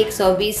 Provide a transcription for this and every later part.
120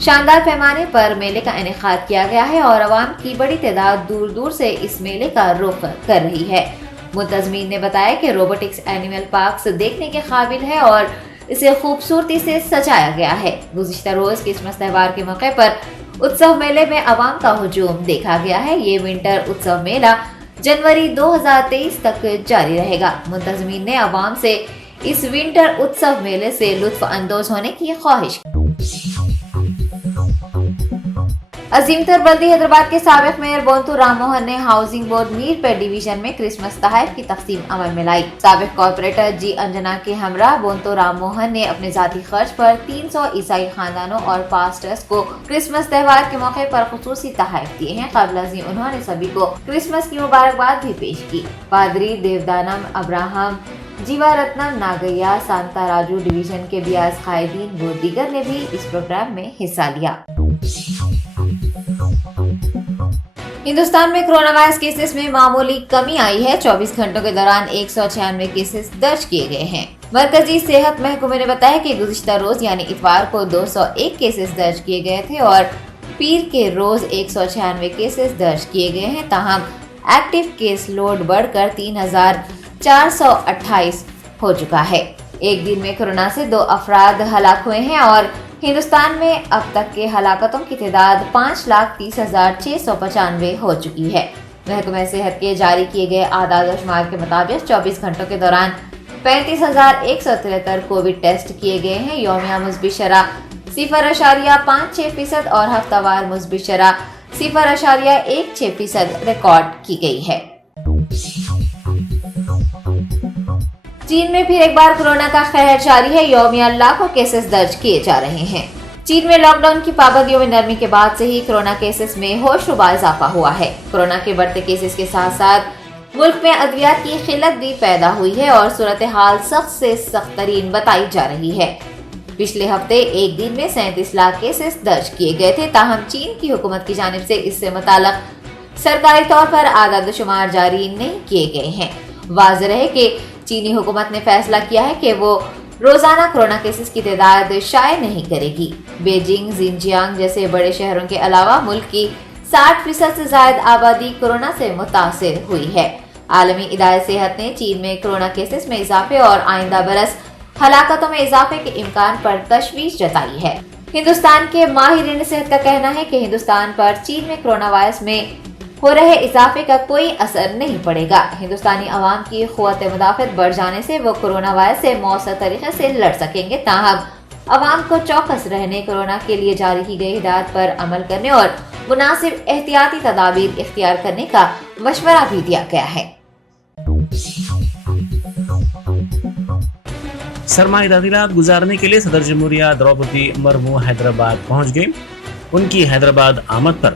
شاندار پیمانے پر میلے کا انعقاد کیا گیا ہے اور عوام کی بڑی تعداد دور دور سے اس میلے کا رخ کر رہی ہے۔ منتظمین نے بتایا کہ روبوٹکس اینیمل پارکس دیکھنے کے قابل ہے اور اسے خوبصورتی سے سجایا گیا ہے۔ گزشتہ روز کرسمس تہوار کے موقع پر اتسو میلے میں عوام کا ہجوم دیکھا گیا ہے۔ یہ ونٹر اتسو میلہ جنوری 2023 تک جاری رہے گا۔ منتظمین نے عوام سے اس ونٹر اتسو میلے سے لطف اندوز ہونے کی خواہش کی۔ عظیم تر بلدی حیدرآباد کے سابق میئر بونتو رام موہن نے ہاؤسنگ بورڈ میر پیٹ ڈویژن میں کرسمس تحائف کی تقسیم عمل میں لائی۔ سابق کارپوریٹر جی انجنا کے ہمراہ بونتو رام موہن نے اپنے ذاتی خرچ پر 300 عیسائی خاندانوں اور پاسٹرز کو کرسمس تہوار کے موقع پر خصوصی تحائف دیے ہیں۔ قبل ازیں انہوں نے سبھی کو کرسمس کی مبارکباد بھی پیش کی۔ پادری دیودانم ابراہم، جیوا رتنم ناگیا، سانتا راجو ڈویژن کے بیاز قائدین و دیگر نے بھی اس پروگرام میں حصہ لیا۔ ہندوستان میں کرونا وائرس کیسز میں معمولی کمی آئی ہے۔ 24 گھنٹوں کے دوران 196 کیسز درج کیے گئے ہیں۔ مرکزی صحت محکمے نے بتایا کہ گزشتہ روز یعنی اتوار کو 201 کیسز درج کیے گئے تھے اور پیر کے روز 196 کیسز درج کیے گئے ہیں۔ تاہم ایکٹیو کیس لوڈ بڑھ کر 3428 ہو چکا ہے۔ ایک دن میں کورونا سے 2 افراد ہلاک ہوئے ہیں اور ہندوستان میں اب تک کے ہلاکتوں کی تعداد 5,30,695 ہو چکی ہے۔ محکمہ صحت کے جاری کیے گئے اعداد و شمار کے مطابق 24 گھنٹوں کے دوران 35,173 کووڈ ٹیسٹ کیے گئے ہیں۔ یومیہ مثبت شرح 0.56% اور ہفتہ وار مثبت شرح 0.16% ریکارڈ کی گئی ہے۔ چین میں پھر ایک بار کورونا کا قہر جاری ہے۔ یومیہ لاکھوں کیسز درج کیے جا رہے ہیں۔ چین میں لاک ڈاؤن کی پابندیوں میں نرمی کے بعد سے ہی کورونا کیسز میں ہوشربا اضافہ ہوا ہے۔ کورونا کے بڑھتے کیسز کے ساتھ ساتھ ملک میں ادویات کی قلت بھی پیدا ہوئی ہے اور صورتحال سخت سے سخت ترین بتائی جا رہی ہے۔ پچھلے ہفتے ایک دن میں 37 لاکھ کیسز درج کیے گئے تھے، تاہم چین کی حکومت کی جانب سے اس سے متعلق سرکاری طور پر اعداد و شمار جاری نہیں کیے گئے ہیں۔ واضح ہے کہ چینی حکومت نے فیصلہ کیا ہے کہ وہ روزانہ کورونا کیسز کی تعداد شائع نہیں کرے گی۔ بیجنگ، زنجیانگ جیسے بڑے شہروں کے علاوہ ملک کی 60% سے زائد آبادی کورونا سے متاثر ہوئی ہے۔ عالمی ادارہ صحت نے چین میں کورونا کیسز میں اضافے اور آئندہ برس ہلاکتوں میں اضافے کے امکان پر تشویش جتائی ہے۔ ہندوستان کے ماہرین صحت کا کہنا ہے کہ ہندوستان پر چین میں کورونا وائرس میں ہو رہے اضافے کا کوئی اثر نہیں پڑے گا۔ ہندوستانی عوام کی قوت مدافعت بڑھ جانے سے وہ کورونا وائرس سے مؤثر طریقے سے لڑ سکیں گے۔ تاہم عوام کو چوکس رہنے، کورونا کے لیے جاری کی گئی ہدایات پر عمل کرنے اور مناسب احتیاطی تدابیر اختیار کرنے کا مشورہ بھی دیا گیا ہے۔ سرمایہ رات گزارنے کے لیے صدر جمہوریہ دروپدی مرمو حیدرآباد پہنچ گئی۔ ان کی حیدرآباد آمد پر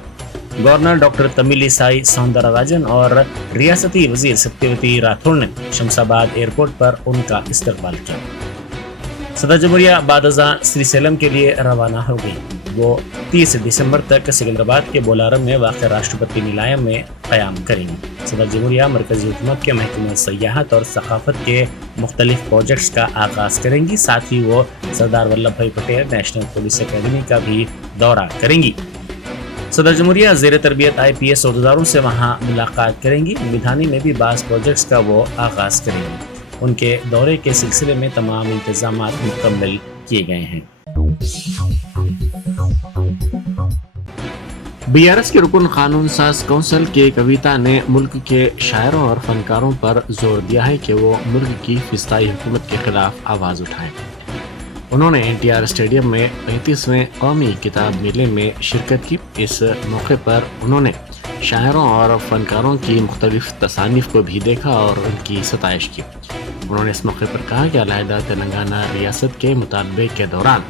گورنر ڈاکٹر تمیلی سائی سوندرا راجن اور ریاستی وزیر ستیوتی راتھوڑ نے شمس آباد ایئرپورٹ پر ان کا استقبال کیا۔ صدر جمہوریہ بعد ازاں سری سیلم کے لیے روانہ ہو گئی۔ وہ 30 دسمبر تک سکندرآباد کے بولارم میں واقع راشٹرپتی نیلائم میں قیام کریں گی۔ صدر جمہوریہ مرکزی حکومت کے محکمہ سیاحت اور ثقافت کے مختلف پروجیکٹس کا آغاز کریں گی۔ ساتھ ہی وہ سردار ولبھ بھائی پٹیل نیشنل پولیس اکیڈمی کا بھی دورہ کریں گی۔ صدر جمہوریہ زیر تربیت IPS عہدیداروں سے وہاں ملاقات کریں گی۔ میدھانی میں بھی بعض پروجیکٹس کا وہ آغاز کریں گی۔ ان کے دورے کے سلسلے میں تمام انتظامات مکمل کیے گئے ہیں۔ BRS کے رکن قانون ساز کونسل کے کویتا نے ملک کے شاعروں اور فنکاروں پر زور دیا ہے کہ وہ ملک کی فضائی حکومت کے خلاف آواز اٹھائیں۔ انہوں نے NTR اسٹیڈیم میں 35ویں قومی کتاب میلے میں شرکت کی۔ اس موقع پر انہوں نے شاعروں اور فنکاروں کی مختلف تصانیف کو بھی دیکھا اور ان کی ستائش کی۔ انہوں نے اس موقع پر کہا کہ علیحدہ تلنگانہ ریاست کے مطالبے کے دوران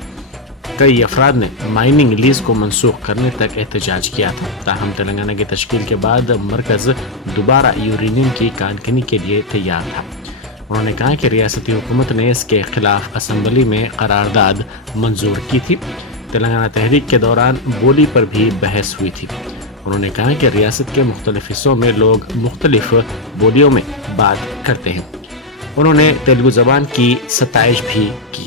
کئی افراد نے مائننگ لیز کو منسوخ کرنے تک احتجاج کیا تھا، تاہم تلنگانہ کی تشکیل کے بعد مرکز دوبارہ یورینیم کی کانکنی کے لیے تیار تھا۔ انہوں نے کہا کہ ریاستی حکومت نے اس کے خلاف اسمبلی میں قرارداد منظور کی تھی۔ تلنگانہ تحریک کے دوران بولی پر بھی بحث ہوئی تھی۔ انہوں نے کہا کہ ریاست کے مختلف حصوں میں لوگ مختلف بولیوں میں بات کرتے ہیں۔ انہوں نے تیلگو زبان کی ستائش بھی کی۔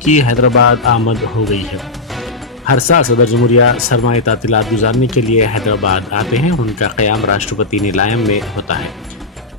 کی حیدرآباد آمد ہو گئی ہے۔ ہر سال صدر جمہوریہ سرمائی تعطیلات گزارنے کے لیے حیدرآباد آتے ہیں۔ ان کا قیام راشٹرپتی نیلائم میں ہوتا ہے۔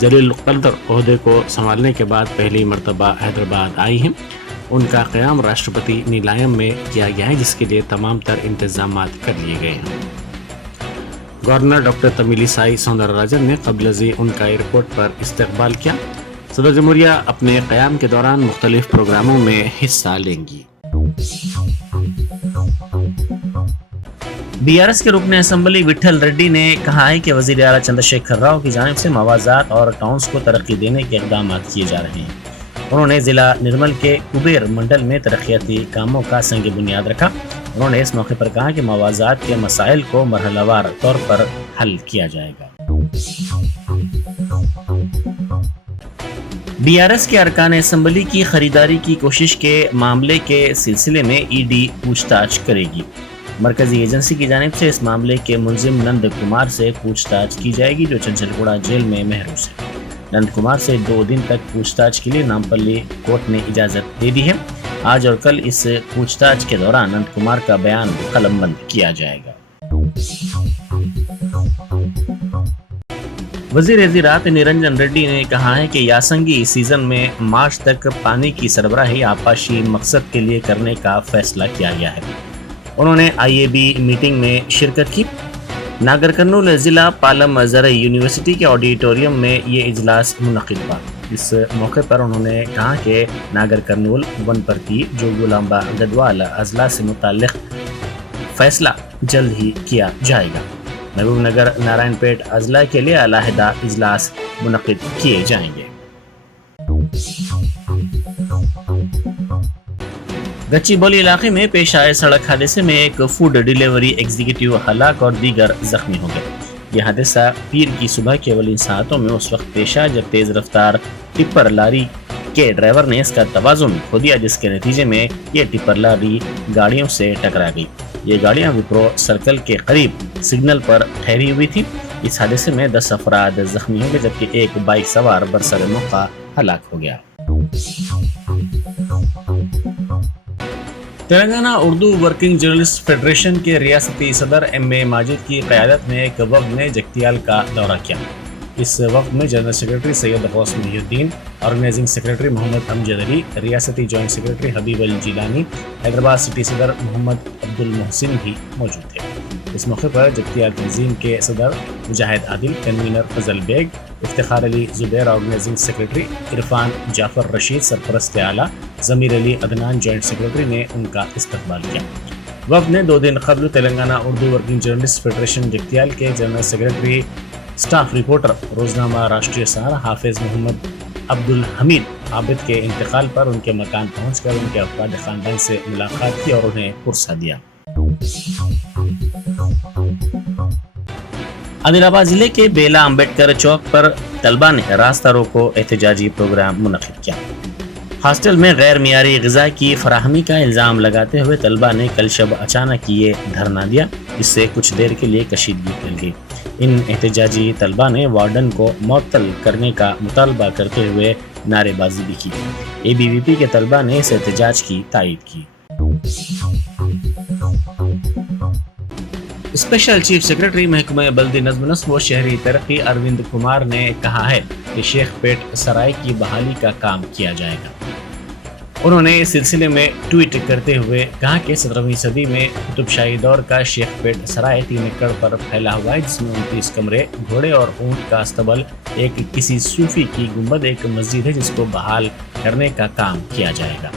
جلیل القدر عہدے کو سنبھالنے کے بعد پہلی مرتبہ حیدرآباد آئی ہیں۔ ان کا قیام راشٹرپتی نیلائم میں کیا گیا ہے، جس کے لیے تمام تر انتظامات کر لیے گئے ہیں۔ گورنر ڈاکٹر تمیلی سائی سوندر راجن نے قبل ازیں ان کا ایئرپورٹ پر استقبال کیا۔ صدر جمہوریہ اپنے قیام کے دوران مختلف پروگراموں میں حصہ لیں گی۔ بی آر ایس کے رکن اسمبلی وٹھل ریڈی نے کہا ہے کہ وزیر اعلیٰ چندر شیکھر راؤ کی جانب سے موازات اور ٹاؤنز کو ترقی دینے کے اقدامات کیے جا رہے ہیں۔ انہوں نے ضلع نرمل کے کبیر منڈل میں ترقیاتی کاموں کا سنگ بنیاد رکھا۔ انہوں نے اس موقع پر کہا کہ موازات کے مسائل کو مرحلہ وار طور پر حل کیا جائے گا۔ بی آر ایس کے ارکان اسمبلی کی خریداری کی کوشش کے معاملے کے سلسلے میں ای ڈی پوچھ تاچھ کرے گی۔ مرکزی ایجنسی کی جانب سے اس معاملے کے ملزم نند کمار سے پوچھ تاچھ کی جائے گی، جو چنچل جیل میں محروس ہے۔ نند کمار سے 2 دن تک پوچھ تاچھ کے لیے نامپلی کورٹ نے اجازت دے دی ہے۔ آج اور کل اس پوچھ تاچھ کے دوران نند کمار کا بیان قلم بند کیا جائے گا۔ وزیر زراعت نرنجن ریڈی نے کہا ہے کہ یاسنگی سیزن میں مارچ تک پانی کی سربراہی آپاشی مقصد کے لیے کرنے کا فیصلہ کیا گیا ہے۔ انہوں نے آئی اے بی میٹنگ میں شرکت کی۔ ناگر کرنول ضلع پالم زرعی یونیورسٹی کے آڈیٹوریم میں یہ اجلاس منعقد ہوا۔ اس موقع پر انہوں نے کہا کہ ناگر کرنول ون پرتی جوگولامبا گدوال اضلاع سے متعلق فیصلہ جلد ہی کیا جائے گا۔ محبوب نگر نارائن پیٹ اضلاع کے لیے علیحدہ اجلاس منعقد کیے جائیں گے۔ گچی بولی علاقے میں پیش آئے سڑک حادثے میں ایک فوڈ ڈیلیوری ایگزیکٹو ہلاک اور دیگر زخمی ہو گئے۔ یہ حادثہ پیر کی صبح کے اولین ساعتوں میں اس وقت پیش آیا جب تیز رفتار ٹپر لاری کے ڈرائیور نے اس کا توازن کھو دیا، جس کے نتیجے میں یہ ٹپر لاری گاڑیوں سے ٹکرا گئی۔ یہ گاڑیاں وپرو سرکل کے قریب سگنل پر ٹھہری ہوئی تھی۔ اس حادثے میں 10 افراد زخمی ہو گئے، جبکہ ایک بائک سوار برسر موقع ہلاک ہو گیا۔ Telangana Urdu working journalist federation کے ریاستی صدر ایم اے ماجد کی قیادت میں ایک وفد نے جگتیال کا دورہ کیا۔ اس وفد میں جنرل سیکرٹری سید غوث محی الدین، آرگنائزنگ سیکرٹری محمد امجد علی، ریاستی جوائنٹ سیکرٹری حبیب الجیلانی، حیدرآباد سٹی صدر محمد عبد المحسن بھی موجود تھے۔ اس موقع پر جگتیال تنظیم کے صدر مجاہد عادل، کنوینر فضل بیگ، افتخار علی زبیر، آرگنائزنگ سیکرٹری عرفان جعفر رشید، سرپرست اعلیٰ ضمیر علی عدنان، جوائنٹ سیکرٹری نے ان کا استقبال کیا۔ وفد نے 2 دن قبل Telangana Urdu working journalist federation Jagtial کے جنرل سیکرٹری، اسٹاف رپورٹر، روزنامہ راشٹریہ سہارا حافظ محمد عبد الحمید عابد کے انتقال پر ان کے مکان پہنچ کر ان کے افراد خاندان سے ملاقات کی اور انہیں پرسہ دیا۔ عادل آباد ضلع کے بیلا امبیڈکر چوک پر طلبہ نے راستہ روکو احتجاجی پروگرام منعقد کیا۔ ہاسٹل میں غیر معیاری غذا کی فراہمی کا الزام لگاتے ہوئے طلبہ نے کل شب اچانک یہ دھرنا دیا، جس سے کچھ دیر کے لیے کشیدگی پھیل گئی۔ ان احتجاجی طلبہ نے وارڈن کو معطل کرنے کا مطالبہ کرتے ہوئے نعرے بازی بھی کی۔ اے بی وی پی کے طلبہ نے اس احتجاج کی تائید کی۔ اسپیشل چیف سیکرٹری محکمہ بلدی نظم و نسق و شہری ترقی اروند کمار نے کہا ہے کہ شیخ پیٹ سرائے کی بحالی کا کام کیا جائے گا۔ انہوں نے اس سلسلے میں ٹویٹ کرتے ہوئے کہا کہ 17ویں صدی میں قطب شاہی دور کا شیخ پیٹ سرائے 3 ایکڑ پر پھیلا ہوا ہے، جس میں 29 کمرے، گھوڑے اور اونٹ کا استبل، ایک کسی صوفی کی گنبد، ایک مسجد ہے جس کو بحال کرنے کا کام کیا جائے گا۔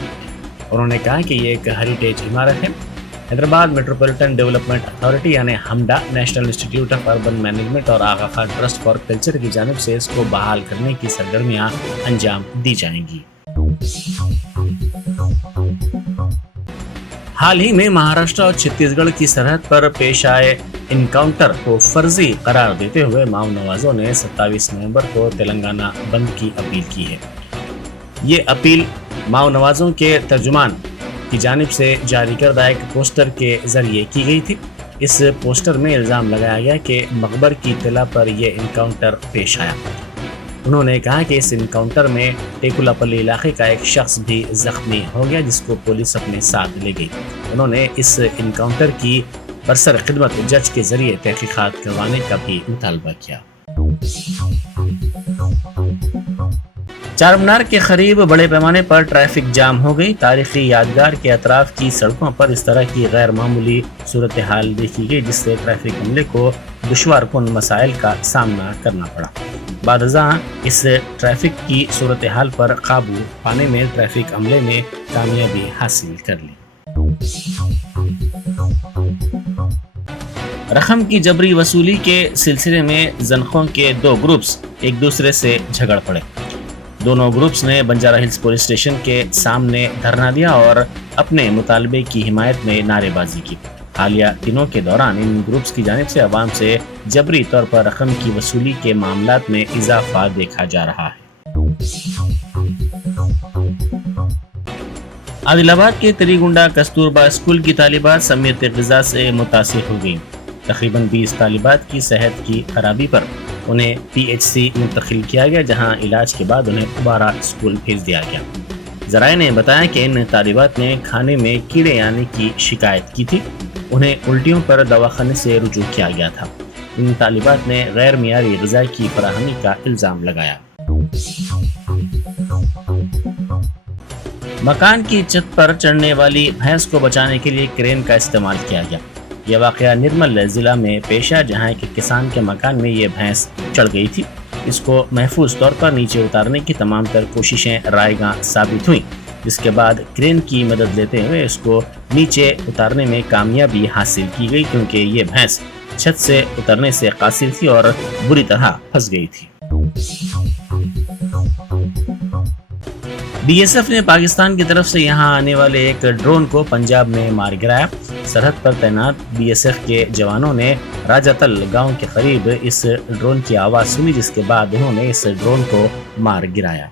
انہوں نے کہا کہ یہ ایک ہیریٹیج عمارت ہے۔ حیدرآباد میٹروپولیٹن ڈیولپمنٹ اتھارٹی یعنی HMDA, National Institute of Urban Management اور Aga Khan Trust for Culture کی جانب سے اس کو بحال کرنے کی سرگرمیاں انجام دی جائیں گی۔ حال ہی میں مہاراشٹر اور چھتیس گڑھ کی سرحد پر پیش آئے انکاؤنٹر کو فرضی قرار دیتے ہوئے ماؤ نوازوں نے 27 نومبر کو تلنگانہ بند کی اپیل کی ہے۔ یہ اپیل ماؤ نوازوں کے ترجمان کی جانب سے جاری کردہ ایک پوسٹر کے ذریعے کی گئی تھی۔ اس پوسٹر میں الزام لگایا گیا کہ مقبر کی اطلاع پر یہ انکاؤنٹر پیش آیا۔ انہوں نے کہا کہ اس انکاؤنٹر میں ٹیکولاپلی علاقے کا ایک شخص بھی زخمی ہو گیا جس کو پولیس اپنے ساتھ لے گئی. انہوں نے اس انکاؤنٹر کی برسر خدمت جج کے ذریعے تحقیقات کروانے کا بھی مطالبہ کیا. چار مینار کے قریب بڑے پیمانے پر ٹریفک جام ہو گئی. تاریخی یادگار کے اطراف کی سڑکوں پر اس طرح کی غیر معمولی صورتحال دیکھی گئی جس سے ٹریفک عملے کو دشوار کن مسائل کا سامنا کرنا پڑا. بعد ازاں اس ٹریفک کی صورتحال پر قابو پانے میں ٹریفک عملے نے کامیابی حاصل کر لی. رقم کی جبری وصولی کے سلسلے میں زنخوں کے دو گروپس ایک دوسرے سے جھگڑ پڑے. دونوں گروپس نے بنجارہ ہلز پولیس اسٹیشن کے سامنے دھرنا دیا اور اپنے مطالبے کی حمایت میں نعرے بازی کی. حالیہ دنوں کے دوران ان گروپس کی جانب سے عوام سے جبری طور پر رقم کی وصولی کے معاملات میں اضافہ دیکھا جا رہا ہے. عادل آباد کے تریگنڈا کستوربا اسکول کی طالبات سمیت غذا سے متاثر ہو گئیں. تقریباً 20 طالبات کی صحت کی خرابی پر انہیں PHC منتقل کیا گیا جہاں علاج کے بعد انہیں دوبارہ اسکول بھیج دیا گیا. ذرائع نے بتایا کہ ان طالبات نے کھانے میں کیڑے آنے کی شکایت کی تھی. انہیں الٹیوں پر دواخانے سے رجوع کیا گیا تھا. ان طالبات نے غیر معیاری غذا کی فراہمی کا الزام لگایا. مکان کی چھت پر چڑھنے والی بھینس کو بچانے کے لیے کرین کا استعمال کیا گیا. یہ واقعہ نرمل ضلع میں پیش ہے جہاں ایک کسان کے مکان میں یہ بھینس چڑھ گئی تھی. اس کو محفوظ طور پر نیچے اتارنے کی تمام تر کوششیں رائے گاں ثابت ہوئیں جس کے بعد کرین کی مدد لیتے ہوئے اس کو نیچے اتارنے میں کامیابی حاصل کی گئی کیونکہ یہ بھینس چھت سے اترنے سے قاصر تھی اور بری طرح پھنس گئی تھی. BSF نے پاکستان کی طرف سے یہاں آنے والے ایک ڈرون کو پنجاب میں مار گرایا. سرحد پر تعینات BSF کے جوانوں نے راجہ تل گاؤں کے قریب اس ڈرون کی آواز سنی جس کے بعد انہوں نے اس ڈرون کو مار گرایا.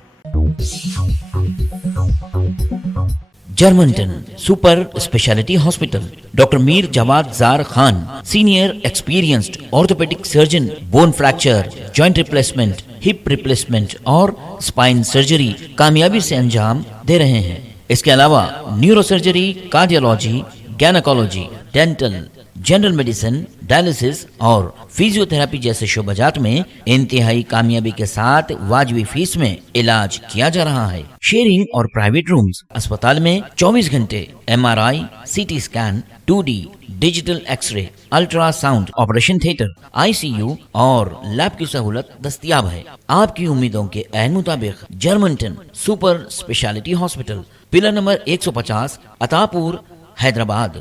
جرمنٹن super speciality hospital doctor Mir Jawad Zar Khan senior experienced orthopaedic surgeon bone fracture joint replacement hip replacement اور اسپائن سرجری کامیابی سے انجام دے رہے ہیں. اس کے علاوہ neuro surgery cardiology gynaecology dental general medicine dialysis اور فزیو تھراپی جیسے شعبات میں انتہائی کامیابی کے ساتھ واجبی فیس میں علاج کیا جا رہا ہے. شیئرنگ اور پرائیویٹ رومز. اسپتال میں 24 گھنٹے MRI CT scan 2D digital X ray ultra sound operation theatre ICU اور لیب کی سہولت دستیاب ہے. آپ کی امیدوں کے عین مطابق جرمنٹن super speciality hospital pillar number 150 عطا پور حیدرآباد.